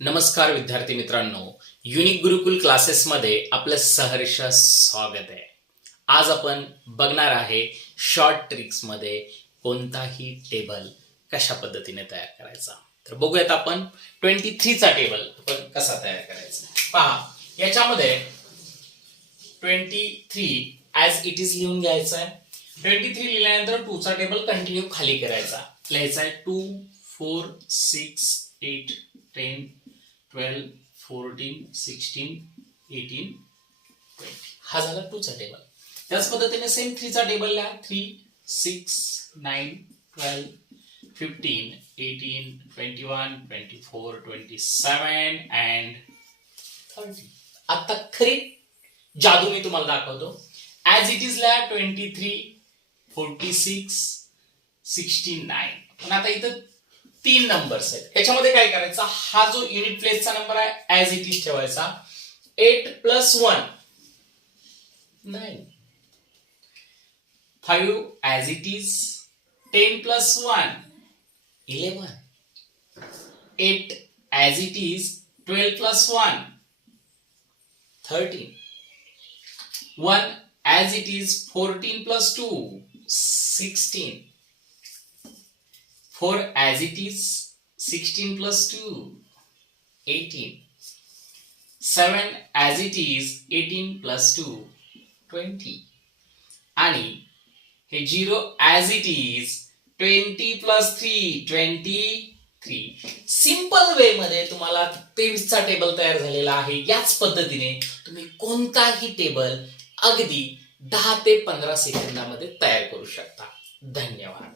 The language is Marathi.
नमस्कार विद्यार्थी मित्रांनो, युनिक गुरुकुल क्लासेसमध्ये आपलं सहर्ष स्वागत आहे. आज आपण बघणार आहे शॉर्ट ट्रिक्समध्ये कोणताही टेबल कशा पद्धतीने तयार करायचा. तर बघूयात आपण 23 चा टेबल आपण कसा तयार करायचा. पहा, याच्यामध्ये 23 ॲज इट इज लिहून घ्यायचा आहे. 23 लिहिल्यानंतर 2 चा टेबल कंटिन्यू खाली करायचा. लिहायचा आहे 2, 4, 6, 8, 10, 12, 14, 16, 18, 20. हा झाला 2 चा टेबल. त्याच पद्धतीने सेम 3 चा टेबल लिहा. 3, 6, 9, 12, 15, 18, 21, 24, 27 and 30. आता खरी जादू मी तुम्हाला दाखवतो. ॲज इट इज लिहा 23, 46, 69. पण आता इथं 3 नंबर्स आहेत. याच्यामध्ये काय करायचं, हा जो युनिट प्लेसचा नंबर आहे ॲज इट इज ठेवायचा. 8 + 1 9, 5 as it is, 10 + 1 11, 8 as it is, 12 + 1 13, 1 as it is, 14 + 2 16, 4 as it is, 16 + 2 18, 7 as it is, 18 + 2 20 आणि हे 0 as it is, 20 + 3 23. Simple way मध्ये तुम्हाला 23 चा टेबल तयार झालेला आहे. याच पद्धतीने तुम्ही कोणताही टेबल अगदी 10 ते 15 सेकंदामध्ये तयार करू शकता. धन्यवाद.